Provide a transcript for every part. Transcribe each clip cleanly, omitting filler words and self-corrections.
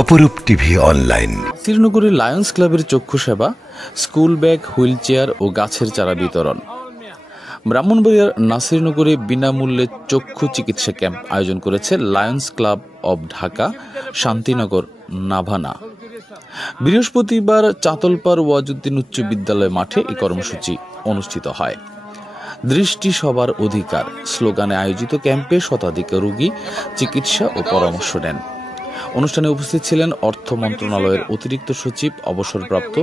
অপরূপ TV online. শ্রীনগরে Lions ক্লাবের চক্ষু সেবা, স্কুল ব্যাগ, হুইল চেয়ার ও গাছের চারা বিতরণ। ব্রাহ্মণবাড়িয়ার নাসিরনগরে বিনামূল্যে চক্ষু চিকিৎসা ক্যাম্প আয়োজন করেছে Lions club of Dhaka, Shantinagar, Navana. বৃহস্পতিবার চাতলপাড় ওয়াজউদ্দিন উচ্চ বিদ্যালয় মাঠে এই কর্মসূচি অনুষ্ঠিত হয়। দৃষ্টি সবার অধিকার স্লোগানে আয়োজিত ক্যাম্পে শতাধিক রোগী চিকিৎসা ও পরামর্শ নেন। অনুষ্ঠানে উপস্থিত ছিলেন অর্থ মন্ত্রণালয়ের অতিরিক্ত সচিব অবসরপ্রাপ্ত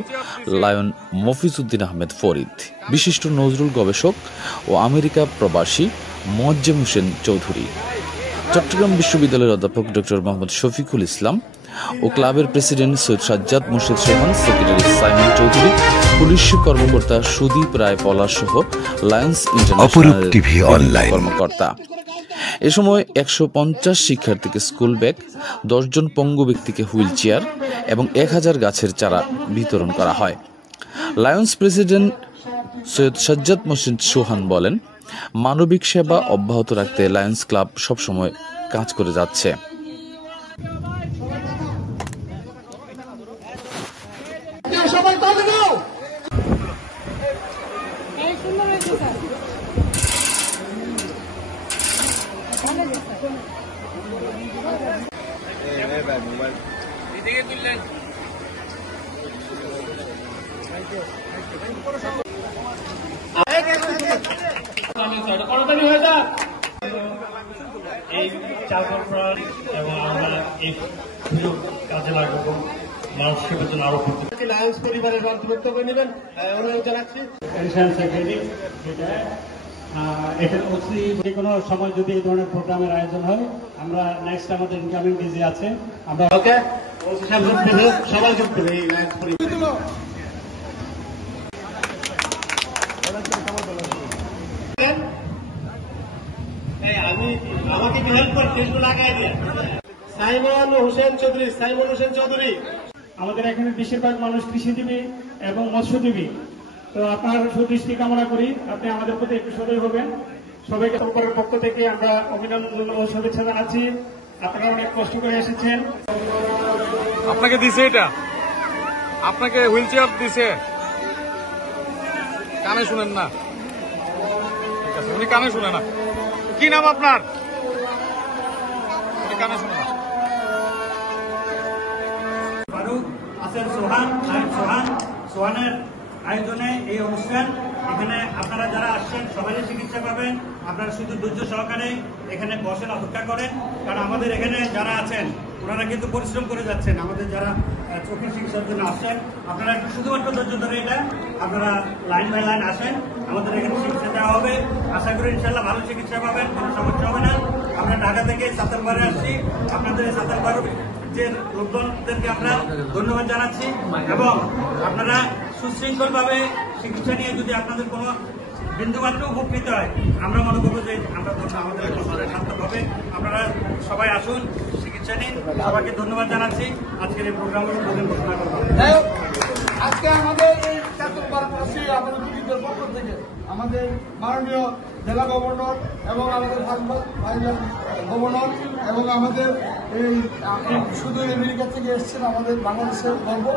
লায়ন মফিজউদ্দিন আহমেদ ফরিদ, বিশিষ্ট নজরুল গবেষক ও আমেরিকা প্রবাসী মোয়াজ্জেম হোসেন চৌধুরী, চট্টগ্রাম বিশ্ববিদ্যালয়ের অধ্যাপক ডক্টর মোহাম্মদ শফিকুল ইসলাম ও ক্লাবের প্রেসিডেন্ট সৈয়দ সাজ্জাদ মুর্শিদ সোহান, সেক্রেটারি সাইমন চৌধুরী, পুলিশ কর্মকর্তা সুদীপ রায় পলাশ সহ লায়ন্স ইন্টারন্যাশনাল কর্মকর্তা। এ সময় 150 শিক্ষার্থীকে স্কুল ব্যাগ, 10 জন পঙ্গু ব্যক্তিকে হুইল চেয়ার এবং 1000 গাছের চারা বিতরণ করা হয়। লায়ন্স প্রেসিডেন্ট সৈয়দ সাজ্জাদ মুর্শিদ সোহান বলেন, মানবিক সেবা অব্যাহত রাখতে লায়ন্স ক্লাব সবসময় কাজ করে যাচ্ছে। এই চাকর এবং আমরা এই সুযোগ কাজে লাগাবো মানুষ সেবার জন্য আরো করতে লায়ন্স পরিবারের অন্তর্ভুক্ত করে নেবেন অনুরোধ জানাচ্ছি। এটা যে কোনো সময় যদি এই ধরনের প্রোগ্রামের আয়োজন হয়, আমরা নেক্সট আমাদের ইনকামিং ডিজি আছে, আমরা ওকে সবাই যুক্ত হবে এই লায়ন্স পরিবার। আমাকে হেল্প করে ফেসবুক লাগাই দিয়ে সাইমন হোসেন চৌধুরী। আমাদের এখানে বেশিরভাগ মানুষ কৃষিজীবী এবং মৎস্যজীবী, তো আপনার সুদৃষ্টি কামনা করি আপনি আমাদের প্রতি একটু সদয় হবেন। সবাইকে সরকারের পক্ষ থেকে আমরা অভিনন্দন ও শুভেচ্ছা জানাচ্ছি। আপনারা অনেক কষ্ট করে এসেছেন। আপনাকে দিছে, এটা আপনাকে হুইল চেয়ার দিছে, কানে শুনেন না? ঠিক আছে, উনি কানে শুনে না। কি নাম আপনার? কানে শুনে না। ফারুক আছেন সোহানের আয়োজনে এই অনুষ্ঠান। এখানে আপনারা যারা আসছেন সবাই চিকিৎসা পাবেন। আপনারা শুধু ধৈর্য সহকারে এখানে বসেন, অপেক্ষা করেন, কারণ আমাদের এখানে যারা আছেন ওনারা কিন্তু পরিশ্রম করে যাচ্ছেন। আমাদের যারা চোখের চিকিৎসার জন্য আসছেন, আপনারা একটু শুধুমাত্র ধৈর্য ধরে এটা আপনারা লাইন বাই লাইন আসেন, আমাদের এখানে চিকিৎসা দেওয়া হবে। আশা করি ইনশাল্লাহ ভালো চিকিৎসা পাবেন, কোনো সমস্যা হবে না। আমরা ঢাকা থেকে চাতলপাড়ে আসছি, আপনাদের চাতলপাড় যে লোকজনদেরকে আমরা ধন্যবাদ জানাচ্ছি এবং আপনারা সুশৃঙ্খলভাবে চিকিৎসা নিয়ে যদি আপনাদের কোনো বিন্দুমাত্র উপকৃত হয়, আমরা মনে করবো যে আমরা আমাদের সার্থক হবে। আপনারা সবাই আসুন, চিকিৎসা নিন। সবাইকে ধন্যবাদ জানাচ্ছি। আজকের এই প্রোগ্রামের উদ্বোধন ঘোষণা করবো। আজকে আমাদের এই চাতলপাড়াবাসী আমাদের অতিথিদের পক্ষ থেকে আমাদের মাননীয় জেলা গভর্নর এবং আমাদের গভর্নর এবং আমাদের এই শুধু আমেরিকা থেকে এসেছেন আমাদের বাংলাদেশের গর্ব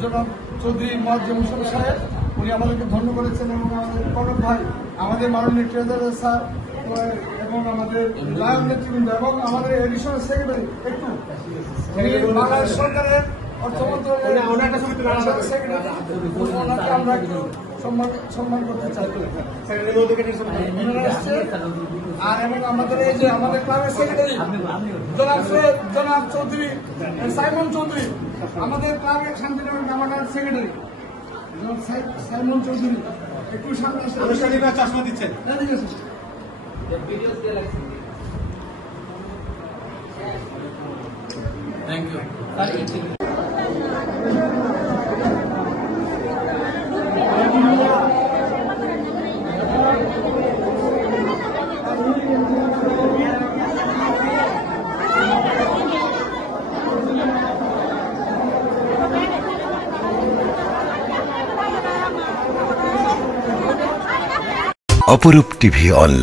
জনাব চৌধুরী মোয়াজ্জেম হোসেন সাহেব, উনি আমাদেরকে ধন্য করেছেন এবং আমাদের কনক ভাই, আমাদের মাননীয় ট্রেজারার স্যার এবং আমাদের লায়ন নেতৃবৃন্দ এবং আমাদের এডিশনাল সেক্রেটারি একটু বাংলাদেশ সরকারের অর্থ মন্ত্রণালয়ের সেক্রেটারি, আমরা একটু সম্মান করতে চাই। আর এবং আমাদের এই যে আমাদের ক্লাবের সেক্রেটারি জনাব চৌধুরী সাইমন চৌধুরী, আমাদের ক্লাবের শান্তিনগর নামানার সেক্রেটারি সাইমন চৌধুরী, একটু সামনে চশমা দিচ্ছেন। Thank you. Aparup TV online.